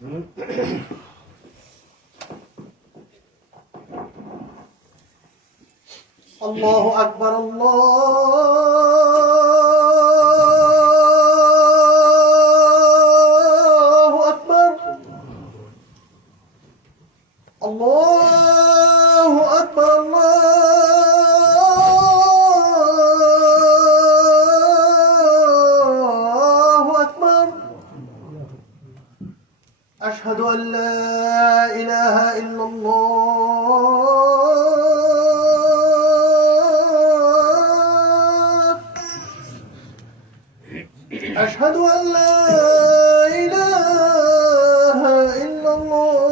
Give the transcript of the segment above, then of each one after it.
الله أكبر الله أكبر الله أكبر الله أكبر أشهد أن لا إله إلا الله أشهد أن لا إله إلا الله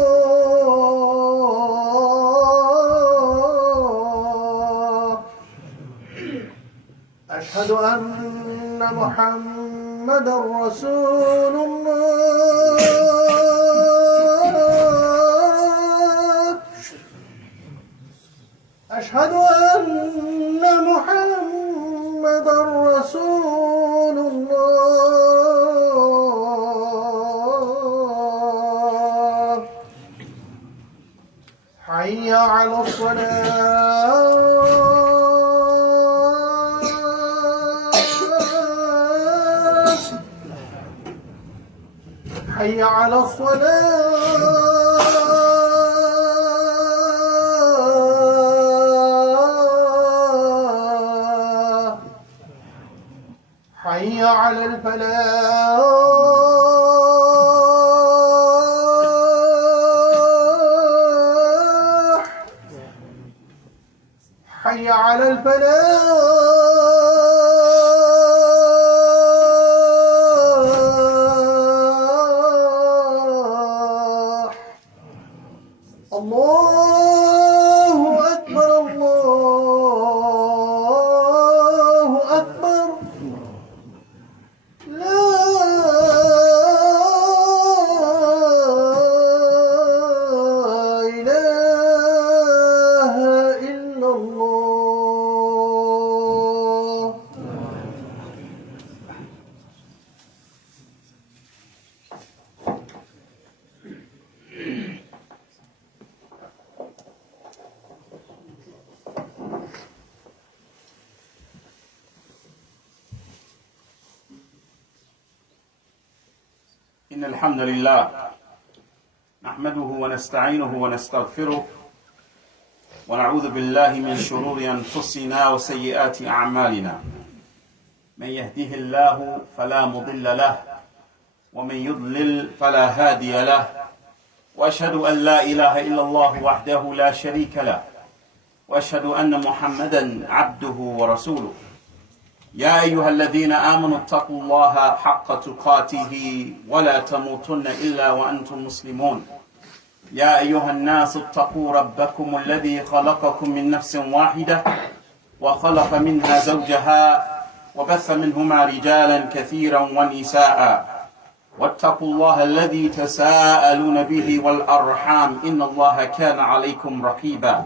أشهد أن محمدا رسول الله أشهد أن محمدا رسول الله حي على الصلاة حي على الصلاة حي على الفلاح حي على الفلاح الله أكبر الله أكبر لا إله إلا الله إن الحمد لله نحمده ونستعينه ونستغفره ونعوذ بالله من شرور أنفسنا وسيئات أعمالنا من يهده الله فلا مضل له ومن يضلل فلا هادي له وأشهد أن لا إله إلا الله وحده لا شريك له وأشهد أن محمدا عبده ورسوله يا أيها الذين آمنوا اتقوا الله حق تقاته ولا تموتن إلا وأنتم مسلمون يا أيها الناس اتقوا ربكم الذي خلقكم من نفس واحدة وخلق منها زوجها وبث منهما رجالا كثيرا ونساء واتقوا الله الذي تساءلون به والأرحام إن الله كان عليكم رقيبا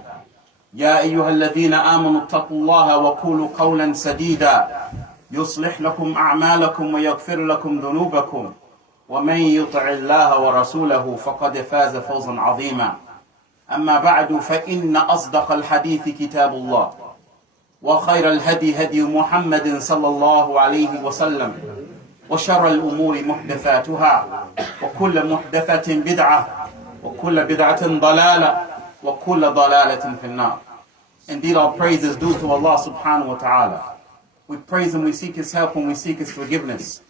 يا أيها الذين آمنوا اتقوا الله وقولوا قولا سديدا يصلح لكم أعمالكم ويغفر لكم ذنوبكم ومن يطع الله ورسوله فقد فاز فوزا عظيما أما بعد فإن أصدق الحديث كتاب الله وخير الهدي هدي محمد صلى الله عليه وسلم وشر الأمور محدثاتها وكل محدثة بدعة وكل بدعة ضلالة وَكُلَّ ضَلَالَةٍ فِي النَّارِ. Indeed, all praise is due to Allah subhanahu wa ta'ala. We praise Him, we seek His help, and we seek His forgiveness.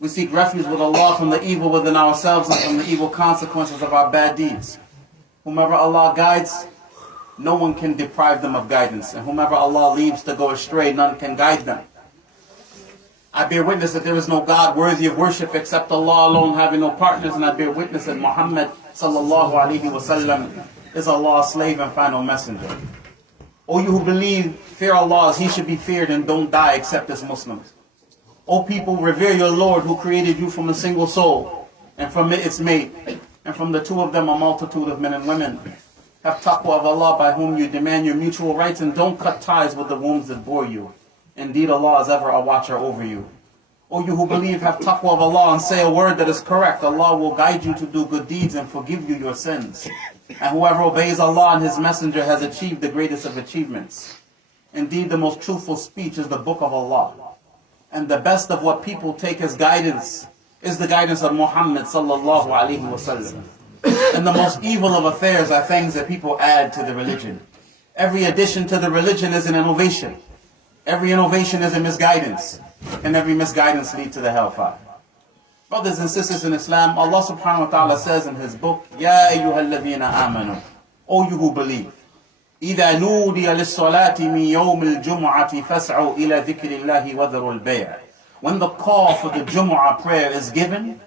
We seek refuge with Allah from the evil within ourselves and from the evil consequences of our bad deeds. Whomever Allah guides, no one can deprive them of guidance. And whomever Allah leaves to go astray, none can guide them. I bear witness that there is no God worthy of worship except Allah alone, having no partners, and I bear witness that Muhammad sallallahu alaihi wasallam is Allah's slave and final messenger. O you who believe, fear Allah as He should be feared and don't die except as Muslims. O people, revere your Lord who created you from a single soul, and from it its mate, and from the two of them a multitude of men and women. Have taqwa of Allah by whom you demand your mutual rights, and don't cut ties with the wombs that bore you. Indeed, Allah is ever a watcher over you. O you who believe, have taqwa of Allah and say a word that is correct. Allah will guide you to do good deeds and forgive you your sins. And whoever obeys Allah and His Messenger has achieved the greatest of achievements. Indeed, the most truthful speech is the book of Allah. And the best of what people take as guidance is the guidance of Muhammad sallallahu alaihi wasallam. And the most evil of affairs are things that people add to the religion. Every addition to the religion is an innovation. Every innovation is a misguidance. And every misguidance leads to the hellfire. Brothers and sisters in Islam, Allah subhanahu wa ta'ala says in His book, Ya ayyuhalladhina amanu, O you who believe, إِذَا نُودِيَ لِلصَّلَاةِ مِنْ يَوْمِ الْجُمُعَةِ فَاسْعُوا إِلَى ذِكْرِ اللَّهِ وَذَرُوا الْبَيْعَ. When the call for the Jumu'ah prayer is given,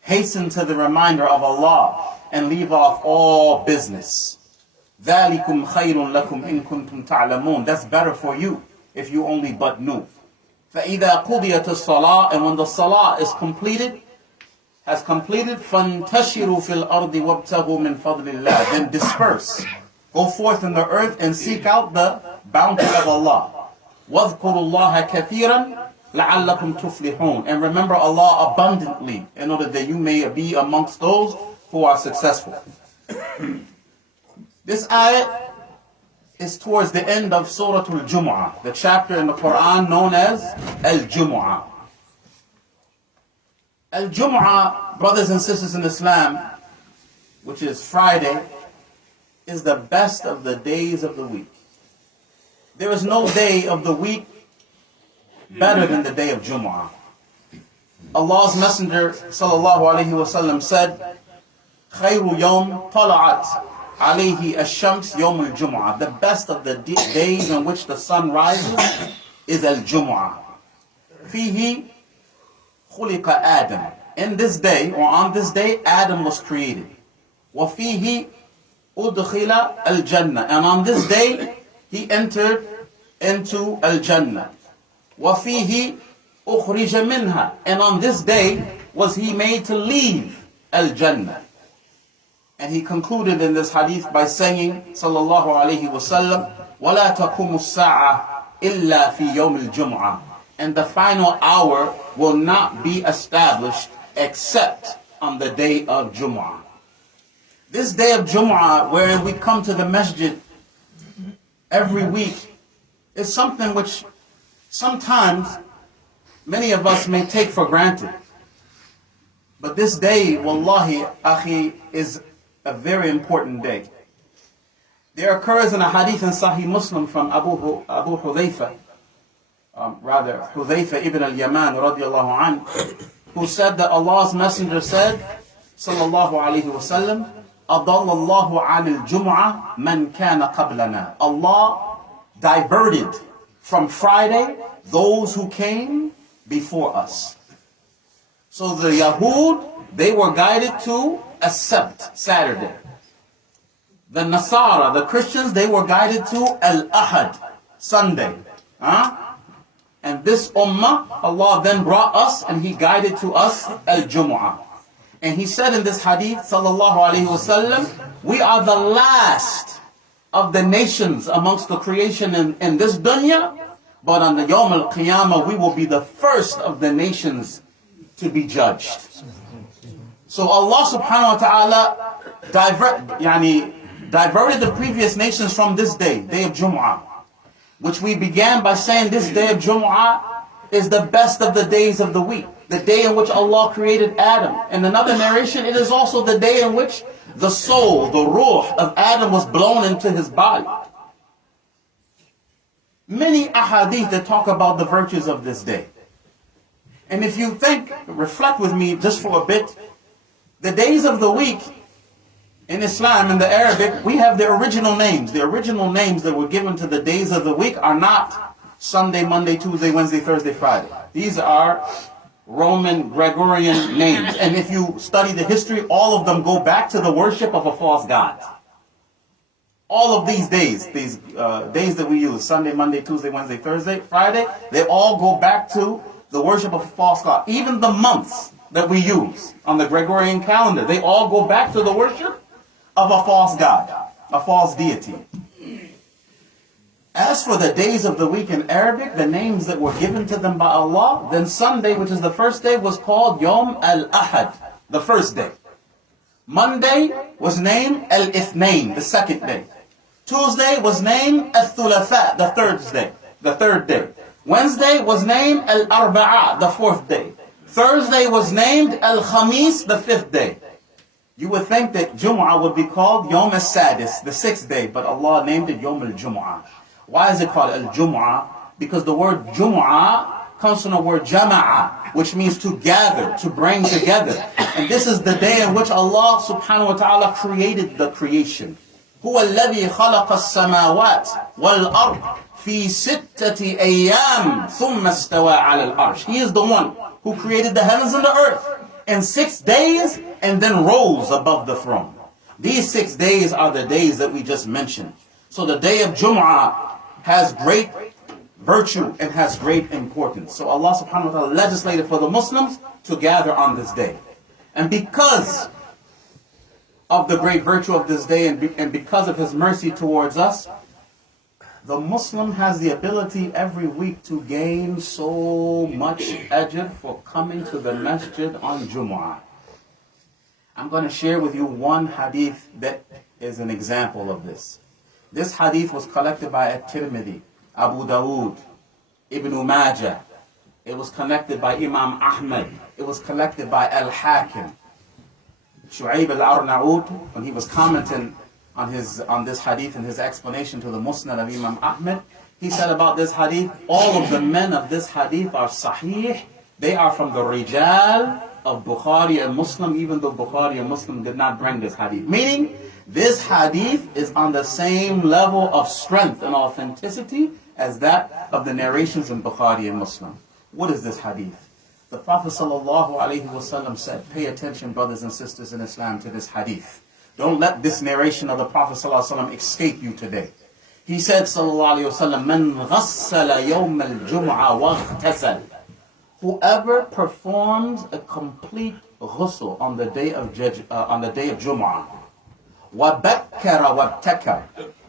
hasten to the reminder of Allah and leave off all business. ذَلِكُمْ خَيْرٌ لَكُمْ إِن كُنْتُمْ تَعْلَمُونَ. That's better for you if you only but knew. فَإِذَا قُضِيَتِ الصَّلَاةِ. And when the salah is completed, فَانْتَشِرُوا فِي الْأَرْضِ وَابْتَغُوا مِنْ فَضْلِ اللَّهِ. Then disperse. Go forth in the earth and seek out the bounty of Allah. وَاذْكُرُوا اللَّهَ كَثِيرًا لَعَلَّكُمْ تُفْلِحُونَ. And remember Allah abundantly in order that you may be amongst those who are successful. This ayah is towards the end of Surah Al-Jumu'ah, the chapter in the Quran known as Al-Jumu'ah. Al-Jumu'ah, brothers and sisters in Islam, which is Friday, is the best of the days of the week. There is no day of the week better than the day of Jumu'ah. Allah's Messenger sallallahu alaihi wasallam said, خَيْرُ يَوْمٍ طَلَعَتْ عَلَيْهِ الشَّمْسِ يَوْمُ الْجُمُعَةِ. The best of the days in which the sun rises is Al-Jumu'ah. فِيهِ خُلِقَ آدَمَ. In this day, or on this day, Adam was created. وَفِيهِ أُدْخِلَ الْجَنَّةِ. And on this day, he entered into Al-Jannah. وَفِيهِ أُخْرِجَ مِنْهَا. And on this day was he made to leave Al-Jannah. And he concluded in this hadith by saying, sallallahu alayhi wasallam, وَلَا تَقُومُ السَّاعَةِ إِلَّا فِي يَوْمِ الْجُمْعَةِ. And the final hour will not be established except on the day of Jumu'ah. This day of Jumu'ah, wherein we come to the masjid every week, is something which sometimes many of us may take for granted. But this day, wallahi, akhi, is a very important day. There occurs in a hadith in Sahih Muslim from Abu Hudhayfa, Hudhayfa ibn al-Yaman radiallahu anhu, who said that Allah's Messenger said, sallallahu alayhi wasallam, أَضَلَّ اللَّهُ عَنِ الْجُمْعَةِ مَنْ كَانَ قَبْلَنَا. Allah diverted from Friday those who came before us. So the Yahud, they were guided to accept Saturday. The Nasara, the Christians, they were guided to Al-Ahad, Sunday. And this ummah, Allah then brought us and He guided to us Al-Jumu'ah. And He said in this hadith, sallallahu alayhi wasallam, we are the last of the nations amongst the creation in this dunya, but on the Yawm al-Qiyamah, we will be the first of the nations to be judged. So Allah subhanahu wa ta'ala diverted the previous nations from this day of Jumu'ah, which we began by saying this day of Jumu'ah is the best of the days of the week. The day in which Allah created Adam. In another narration, it is also the day in which the soul, the ruh of Adam was blown into his body. Many ahadith that talk about the virtues of this day. And if you reflect with me just for a bit, the days of the week in Islam, in the Arabic, we have the original names. The original names that were given to the days of the week are not Sunday, Monday, Tuesday, Wednesday, Thursday, Friday. These are Roman Gregorian names. And if you study the history, all of them go back to the worship of a false god. All of these days that we use, Sunday, Monday, Tuesday, Wednesday, Thursday, Friday, they all go back to the worship of a false god. Even the months that we use on the Gregorian calendar, they all go back to the worship of a false god, a false deity. As for the days of the week in Arabic, the names that were given to them by Allah, then Sunday, which is the first day, was called Yom al-Ahad, the first day. Monday was named Al-Ithnain, the second day. Tuesday was named Al-Thulatha, the third day. Wednesday was named Al-Arba'a, the fourth day. Thursday was named Al-Khamis, the fifth day. You would think that Jumu'ah would be called Yom al-Sadis, the sixth day, but Allah named it Yom al-Jumu'ah. Why is it called Al-Jumu'ah? Because the word Jumu'ah comes from the word Jama'a, which means to gather, to bring together. And this is the day in which Allah subhanahu wa ta'ala created the creation. هو الذي خلق السماوات والأرض في ستة أيام ثم استوى على العرش. He is the one who created the heavens and the earth in 6 days and then rose above the throne. These 6 days are the days that we just mentioned. So the day of Jumu'ah has great virtue and has great importance. So Allah subhanahu wa ta'ala legislated for the Muslims to gather on this day. And because of the great virtue of this day and because of His mercy towards us, the Muslim has the ability every week to gain so much ajr for coming to the masjid on Jumu'ah. I'm going to share with you one hadith that is an example of this. This hadith was collected by At-Tirmidhi, Abu Dawood, Ibn Majah. It was collected by Imam Ahmad. It was collected by Al-Hakim. Shu'aib al-Arnaout, when he was commenting on this hadith and his explanation to the Musnad of Imam Ahmad, he said about this hadith, all of the men of this hadith are sahih. They are from the Rijal of Bukhari and Muslim, even though Bukhari and Muslim did not bring this hadith. Meaning, this hadith is on the same level of strength and authenticity as that of the narrations in Bukhari and Muslim. What is this hadith? The Prophet ﷺ said, pay attention, brothers and sisters in Islam, to this hadith. Don't let this narration of the Prophet ﷺ escape you today. He said, ﷺ, مَنْ غَسَّلَ يَوْمَ الْجُمْعَةِ وَاغْتَسَلَ. Whoever performs a complete ghusl on the day of Jumu'ah, وَبَكَّرَ وَابْتَكَرَ,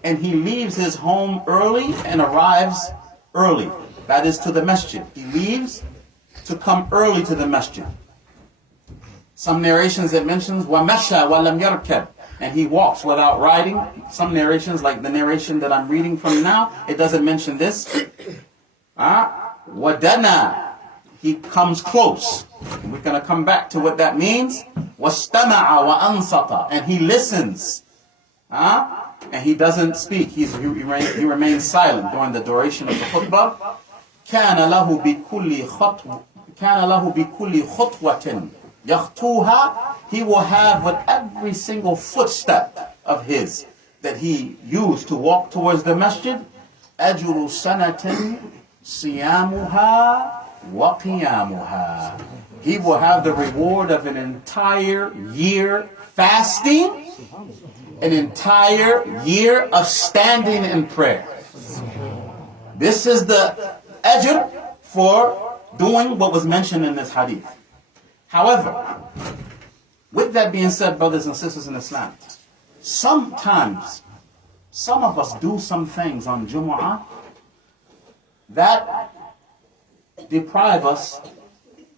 and he leaves his home early and arrives early. That is to the masjid. He leaves to come early to the masjid. Some narrations it mentions وَمَشَى وَلَمْ يَرْكَبْ, and he walks without riding. Some narrations, like the narration that I'm reading from now, it doesn't mention this. وَدَنَى, he comes close. And we're going to come back to what that means. وَاسْتَمَعَ وَأَنصَتَ, and he listens. And he doesn't speak. He remains silent during the duration of the khutbah. كَانَ لَهُ بِكُلِّ خُطْوَةٍ يَخْطُوهَا, he will have with every single footstep of his that he used to walk towards the masjid, أَجْرُ سَنَةٍ صِيَامُهَا وَقِيَامُهَا. He will have the reward of an entire year fasting, an entire year of standing in prayer. This is the ajr for doing what was mentioned in this hadith. However, with that being said, brothers and sisters in Islam, sometimes some of us do some things on Jumu'ah that deprive us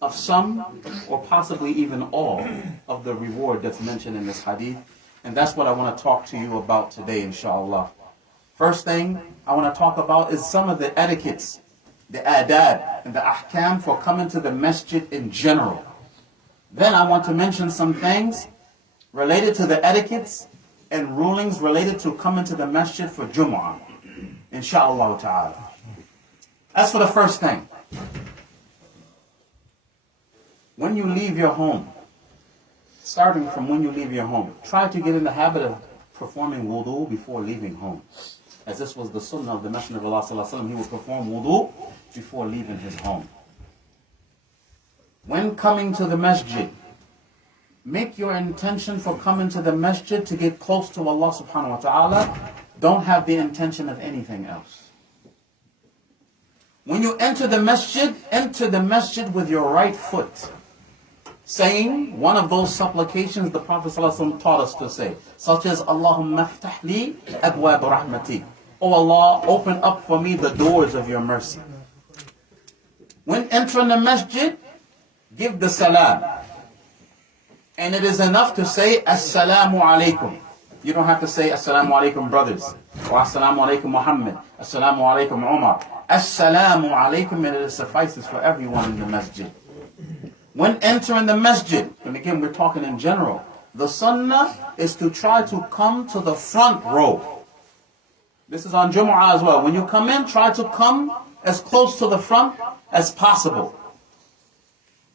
of some or possibly even all of the reward that's mentioned in this hadith. And that's what I want to talk to you about today, inshallah. First thing I want to talk about is some of the etiquettes, the adab, and the ahkam for coming to the masjid in general. Then I want to mention some things related to the etiquettes and rulings related to coming to the masjid for Jumu'ah, inshallah ta'ala. As for the first thing, when you leave your home, starting from when you leave your home, try to get in the habit of performing wudu before leaving home. As this was the sunnah of the Messenger of Allah sallallahu alaihi wasallam, he would perform wudu before leaving his home. When coming to the masjid, make your intention for coming to the masjid to get close to Allah subhanahu wa ta'ala. Don't have the intention of anything else. When you enter the masjid with your right foot, saying one of those supplications the Prophet ﷺ taught us to say, such as Allahumma aftah li abwab rahmati. O Allah, open up for me the doors of your mercy. When entering the masjid, give the salam. And it is enough to say Assalamu alaikum. You don't have to say Assalamu alaikum brothers, or Assalamu alaikum Muhammad, Assalamu alaikum Umar. Assalamu alaikum, and it suffices for everyone in the masjid. When entering the masjid, and again we're talking in general, the sunnah is to try to come to the front row. This is on Jumu'ah as well. When you come in, try to come as close to the front as possible.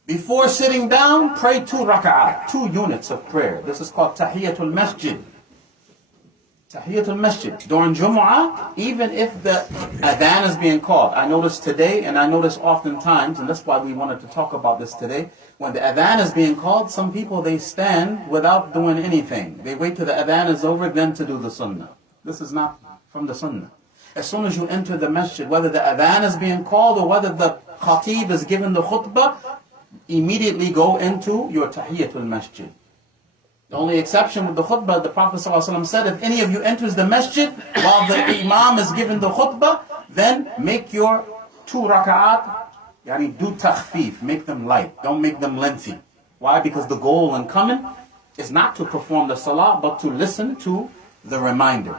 Before sitting down, pray 2 rak'ah, 2 units of prayer. This is called Tahiyatul Masjid. Tahiyatul Masjid. During Jumu'ah, even if the adhan is being called. I noticed today, and I notice oftentimes, and that's why we wanted to talk about this today, when the adhan is being called, some people, they stand without doing anything. They wait till the adhan is over, then to do the sunnah. This is not from the sunnah. As soon as you enter the masjid, whether the adhan is being called or whether the khatib is giving the khutbah, immediately go into your tahiyatul masjid. The only exception with the khutbah, the Prophet ﷺ said, if any of you enters the masjid while the imam is giving the khutbah, then make your 2 rak'at, do takhfif, make them light, don't make them lengthy. Why? Because the goal in coming is not to perform the salah, but to listen to the reminder.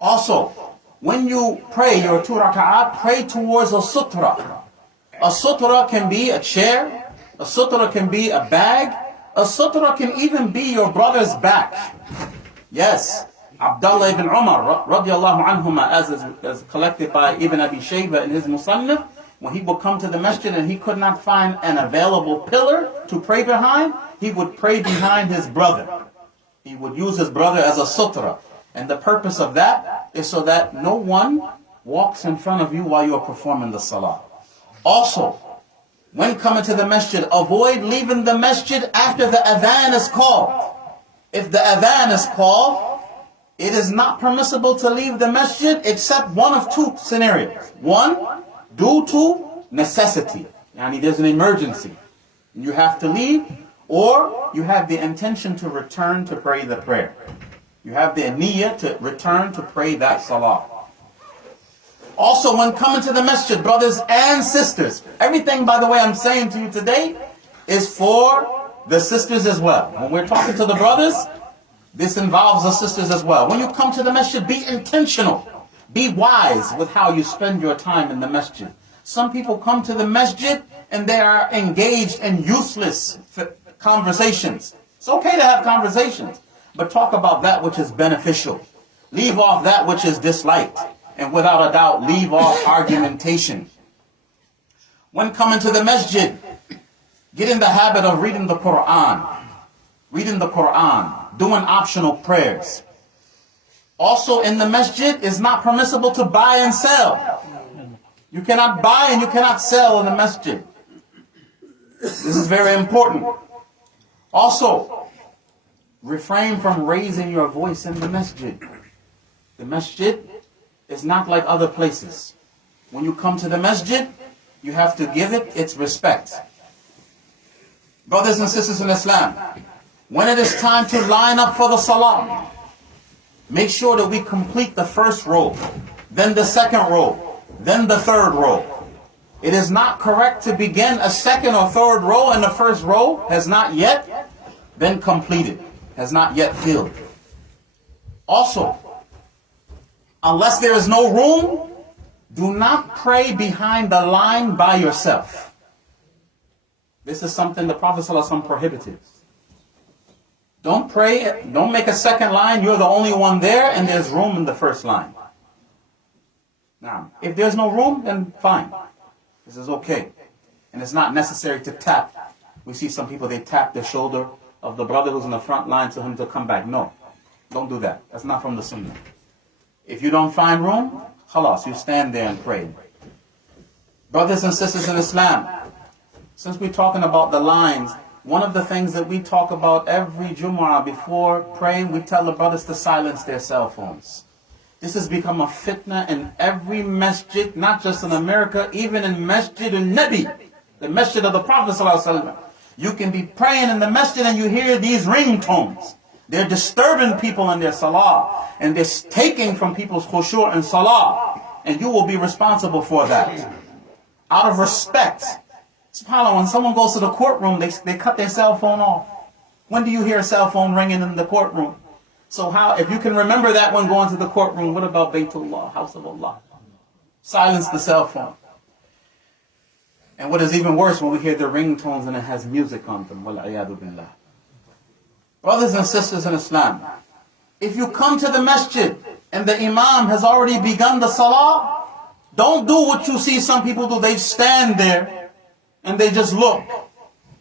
Also, when you pray your 2 rak'at, pray towards a sutra. A sutra can be a chair, a sutra can be a bag, a sutra can even be your brother's back. Yes, Abdullah ibn Umar, radiallahu anhuma, as collected by Ibn Abi Shayba in his Musannaf, when he would come to the masjid and he could not find an available pillar to pray behind, he would pray behind his brother. He would use his brother as a sutra. And the purpose of that is so that no one walks in front of you while you are performing the salah. Also, when coming to the masjid, avoid leaving the masjid after the adhan is called. If the adhan is called, it is not permissible to leave the masjid except one of 2 scenarios. One, due to necessity. There's an emergency. You have to leave, or you have the intention to return to pray the prayer. You have the niyyah to return to pray that salah. Also, when coming to the masjid, brothers and sisters, everything, by the way, I'm saying to you today is for the sisters as well. When we're talking to the brothers, this involves the sisters as well. When you come to the masjid, be intentional. Be wise with how you spend your time in the masjid. Some people come to the masjid and they are engaged in useless conversations. It's okay to have conversations, but talk about that which is beneficial. Leave off that which is disliked. And without a doubt, leave off argumentation. When coming to the masjid, get in the habit of reading the Quran. Reading the Quran, doing optional prayers. Also in the masjid, it's not permissible to buy and sell. You cannot buy and you cannot sell in the masjid. This is very important. Also, refrain from raising your voice in the masjid. The masjid is not like other places. When you come to the masjid, you have to give it its respect. Brothers and sisters in Islam, when it is time to line up for the salah, make sure that we complete the first row, then the second row, then the third row. It is not correct to begin a second or third row and the first row has not yet been completed, has not yet filled. Also, unless there is no room, do not pray behind the line by yourself. This is something the Prophet ﷺ prohibited. Don't pray, don't make a second line, you're the only one there and there's room in the first line. Now, if there's no room, then fine. This is okay. And it's not necessary to tap. We see some people, they tap the shoulder of the brother who's in the front line to him to come back. No, don't do that. That's not from the sunnah. If you don't find room, khalas, you stand there and pray. Brothers and sisters in Islam, since we're talking about the lines, one of the things that we talk about every Jumu'ah before praying, we tell the brothers to silence their cell phones. This has become a fitna in every masjid, not just in America, even in Masjid al-Nabi, the masjid of the Prophet ﷺ. You can be praying in the masjid and you hear these ringtones. They're disturbing people in their salah, and they're taking from people's khushu' and salah, and you will be responsible for that. Out of respect. SubhanAllah, when someone goes to the courtroom, they cut their cell phone off. When do you hear a cell phone ringing in the courtroom? So if you can remember that when going to the courtroom, what about Baytullah, house of Allah? Silence the cell phone. And what is even worse, when we hear the ringtones and it has music on them. Wal-iyadu billah. Brothers and sisters in Islam, if you come to the masjid and the imam has already begun the salah, don't do what you see some people do. They stand there and they just look.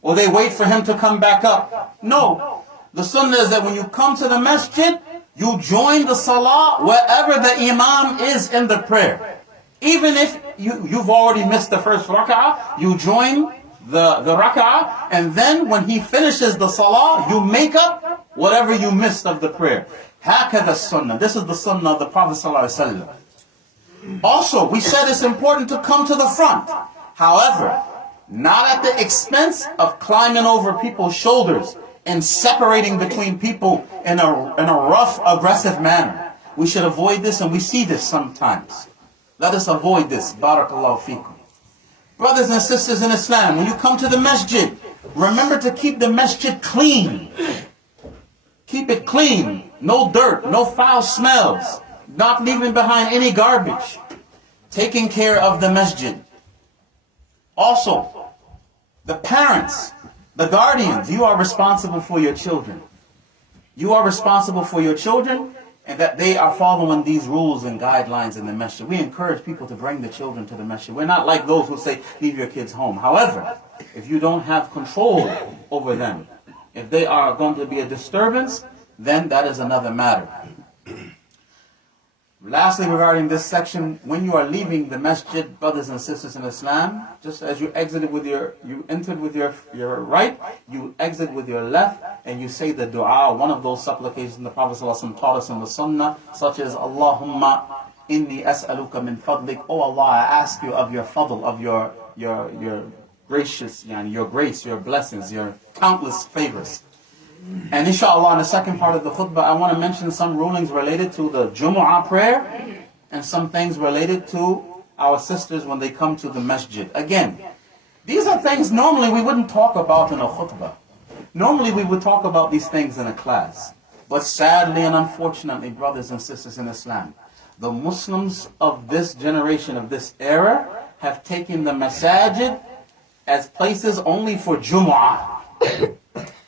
Or they wait for him to come back up. No. The sunnah is that when you come to the masjid, you join the salah wherever the imam is in the prayer. Even if you've already missed the first rak'ah, you join the rak'ah, and then when he finishes the salah, you make up whatever you missed of the prayer. Hakadha sunnah. This is the sunnah of the Prophet ﷺ. Also, we said it's important to come to the front. However, not at the expense of climbing over people's shoulders and separating between people in a rough, aggressive manner. We should avoid this, and we see this sometimes. Let us avoid this. Barakallahu feekum. Brothers and sisters in Islam, when you come to the masjid, remember to keep the masjid clean. Keep it clean. No dirt, no foul smells. Not leaving behind any garbage. Taking care of the masjid. Also, the parents, the guardians, you are responsible for your children. You are responsible for your children, and that they are following these rules and guidelines in the masjid. We encourage people to bring the children to the masjid. We're not like those who say, leave your kids home. However, if you don't have control over them, if they are going to be a disturbance, then that is another matter. Lastly, regarding this section, when you are leaving the masjid, brothers and sisters in Islam, just as you entered with your right, you exit with your left, and you say the dua, one of those supplications the Prophet ﷺ taught us in the sunnah, such as, Allahumma inni as'aluka min fadlik. Oh Allah, I ask you of your fadl, of your gracious, your grace, your blessings, your countless favors. And inshallah, in the second part of the khutbah, I want to mention some rulings related to the Jumu'ah prayer and some things related to our sisters when they come to the masjid. Again, these are things normally we wouldn't talk about in a khutbah. Normally we would talk about these things in a class. But sadly and unfortunately, brothers and sisters in Islam, the Muslims of this generation, of this era, have taken the masajid as places only for Jumu'ah.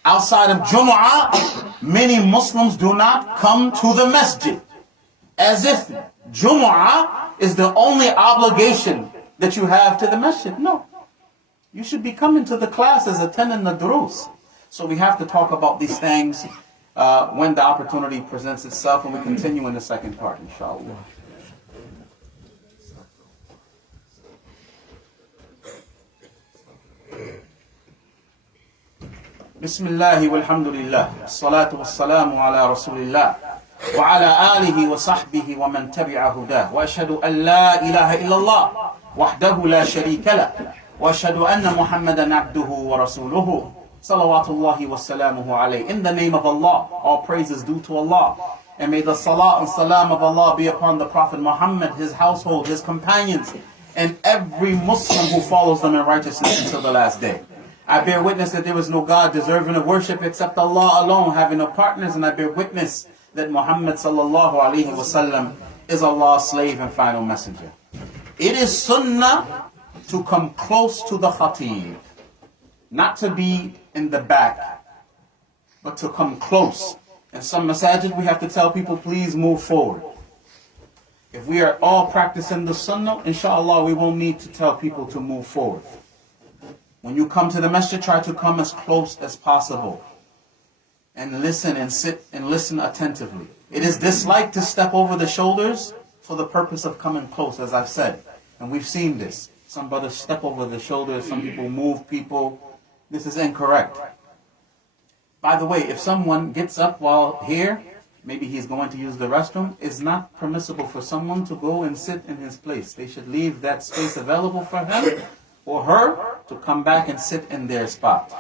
Outside of Jumu'ah, many Muslims do not come to the masjid. As if Jumu'ah is the only obligation that you have to the masjid. No. You should be coming to the classes, attending the durus. So we have to talk about these things when the opportunity presents itself, and we continue in the second part, inshallah. بسم الله والحمد لله الصلاة والسلام على رسول الله وعلى آله وصحبه ومن تبع هداه وأشهد أن لا إله إلا الله وحده لا شريك له وأشهد أن محمدا عبده ورسوله صلوات الله وسلامه عليه. In the name of Allah, all praise is due to Allah, and may the salah and salam of Allah be upon the Prophet Muhammad, his household, his companions, and every Muslim who follows them in righteousness until the last day. I bear witness that there is no God deserving of worship except Allah alone, having no partners, and I bear witness that Muhammad sallallahu alaihi wasallam is Allah's slave and final messenger. It is sunnah to come close to the khatib, not to be in the back, but to come close. In some masajid, we have to tell people, please move forward. If we are all practicing the sunnah, inshallah, we won't need to tell people to move forward. When you come to the masjid, try to come as close as possible and listen and sit and listen attentively. It is disliked to step over the shoulders for the purpose of coming close, as I've said. And we've seen this. Some brothers step over the shoulders, some people move people. This is incorrect. By the way, if someone gets up while here, maybe he's going to use the restroom, it's not permissible for someone to go and sit in his place. They should leave that space available for him or her to come back and sit in their spot.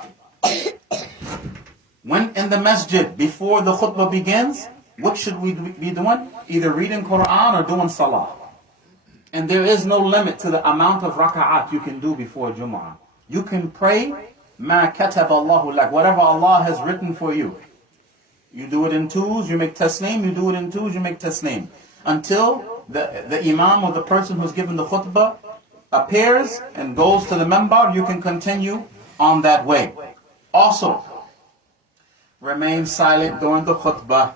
When in the masjid, before the khutbah begins, what should we be doing? Either reading Quran or doing salah. And there is no limit to the amount of raka'at you can do before Jumu'ah. You can pray, ma kataba Allahu lak, whatever Allah has written for you. You do it in twos, you make tasneem, you do it in twos, you make tasneem. Until the imam or the person who's given the khutbah appears and goes to the minbar, you can continue on that way. Also, remain silent during the khutbah.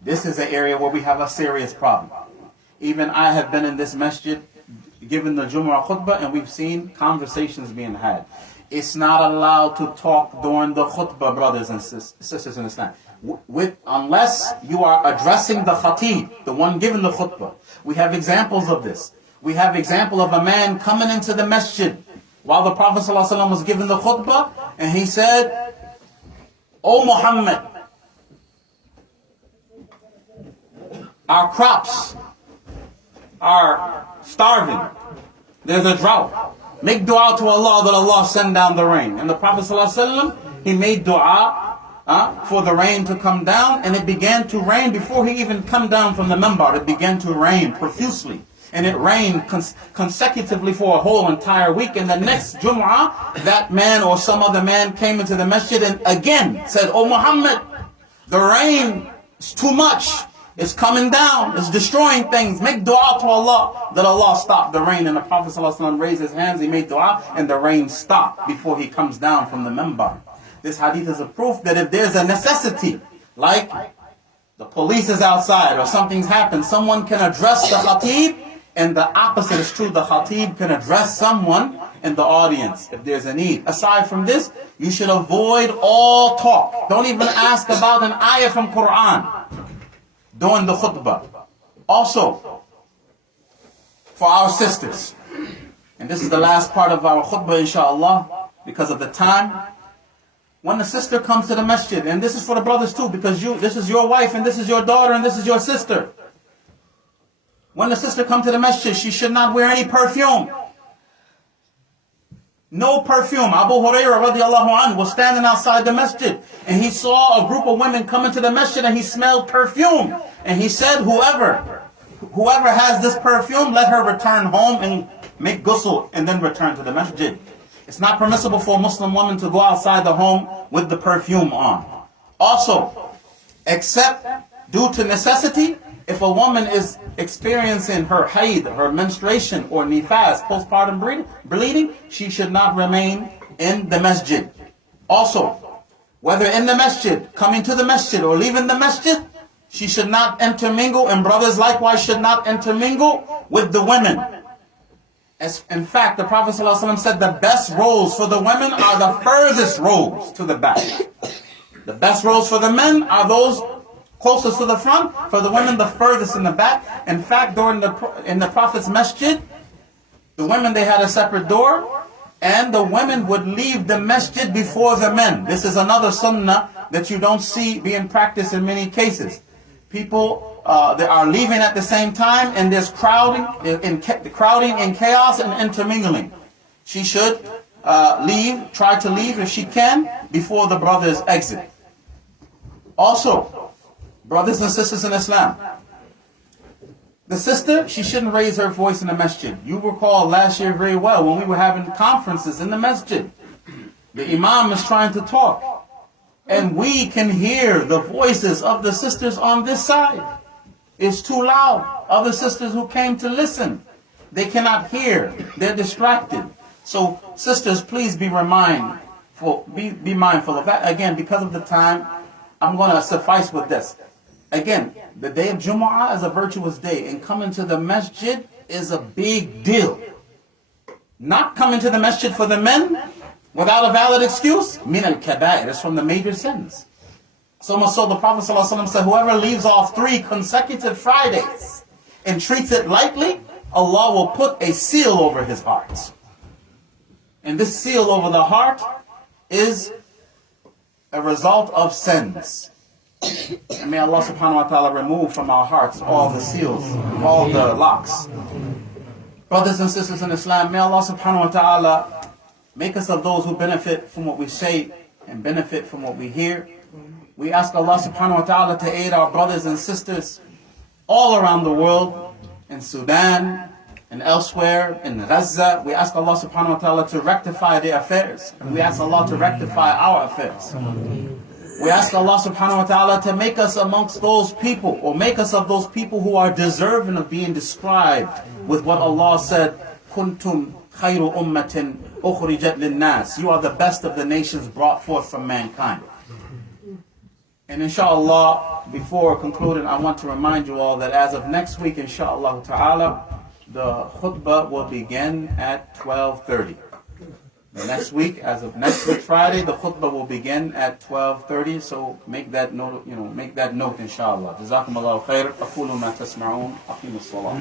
This is an area where we have a serious problem. Even I have been in this masjid given the Jumu'ah khutbah and we've seen conversations being had. It's not allowed to talk during the khutbah, brothers and sisters in Islam. Unless you are addressing the khatib, the one giving the khutbah. We have examples of this. We have example of a man coming into the masjid while the Prophet ﷺ was giving the khutbah, and he said, "O Muhammad, our crops are starving. There's a drought. Make dua to Allah that Allah send down the rain." And the Prophet ﷺ, he made dua for the rain to come down, and it began to rain before he even come down from the minbar. It began to rain profusely. And it rained consecutively for a whole entire week. And the next Jumu'ah, that man or some other man came into the masjid and again said, "Oh Muhammad, the rain is too much. It's coming down. It's destroying things. Make dua to Allah that Allah stop the rain." And the Prophet ﷺ raised his hands, he made dua, and the rain stopped before he comes down from the minbar. This hadith is a proof that if there's a necessity, like the police is outside or something's happened, someone can address the khatib, and the opposite is true. The khatib can address someone in the audience if there's a need. Aside from this, you should avoid all talk. Don't even ask about an ayah from Quran during the khutbah. Also, for our sisters, and this is the last part of our khutbah inshallah because of the time. When the sister comes to the masjid, and this is for the brothers too, because this is your wife and this is your daughter and this is your sister. When the sister comes to the masjid, she should not wear any perfume. No perfume. Abu Hurairah radiallahu anhu was standing outside the masjid and he saw a group of women come into the masjid and he smelled perfume. And he said, whoever has this perfume, let her return home and make ghusl and then return to the masjid. It's not permissible for a Muslim woman to go outside the home with the perfume on. Also, except due to necessity, if a woman is experiencing her haid, her menstruation, or nifas, postpartum bleeding, she should not remain in the masjid. Also, whether in the masjid, coming to the masjid, or leaving the masjid, she should not intermingle, and brothers likewise should not intermingle with the women. As in fact, the Prophet ﷺ said the best rows for the women are the furthest rows to the back. The best rows for the men are those closest to the front, for the women the furthest in the back. In fact, in the Prophet's masjid, the women, they had a separate door, and the women would leave the masjid before the men. This is another sunnah that you don't see being practiced in many cases. People they are leaving at the same time, and there's crowding and chaos and intermingling. She should try to leave if she can before the brothers exit. Also, brothers and sisters in Islam, the sister, she shouldn't raise her voice in the masjid. You recall last year very well when we were having conferences in the masjid. The imam is trying to talk, and we can hear the voices of the sisters on this side. It's too loud. Other sisters who came to listen, they cannot hear. They're distracted. So sisters, please be mindful of that. Again, because of the time, I'm going to suffice with this. Again, the day of Jumu'ah is a virtuous day, and coming to the masjid is a big deal. Not coming to the masjid for the men without a valid excuse, min al-kaba'ir, is from the major sins. So much so the Prophet ﷺ said, whoever leaves off 3 consecutive Fridays and treats it lightly, Allah will put a seal over his heart. And this seal over the heart is a result of sins. And may Allah subhanahu wa ta'ala remove from our hearts all the seals, all the locks. Brothers and sisters in Islam, may Allah subhanahu wa ta'ala make us of those who benefit from what we say and benefit from what we hear. We ask Allah subhanahu wa ta'ala to aid our brothers and sisters all around the world, in Sudan and elsewhere, in Gaza. We ask Allah subhanahu wa ta'ala to rectify their affairs. And we ask Allah to rectify our affairs. We ask Allah subhanahu wa ta'ala to make us amongst those people, or make us of those people who are deserving of being described with what Allah said, Kuntum khayru ummatin ukhrijat linnas. You are the best of the nations brought forth from mankind. And inshallah, before concluding, I want to remind you all that as of next week, inshallah ta'ala, the khutbah will begin at 12:30. Next week, as of next week Friday, the khutbah will begin at 12:30. So make that note, make that note, inshallah. Jazakumullahu khair. Aqulu ma tasma'un. Aqimus salat.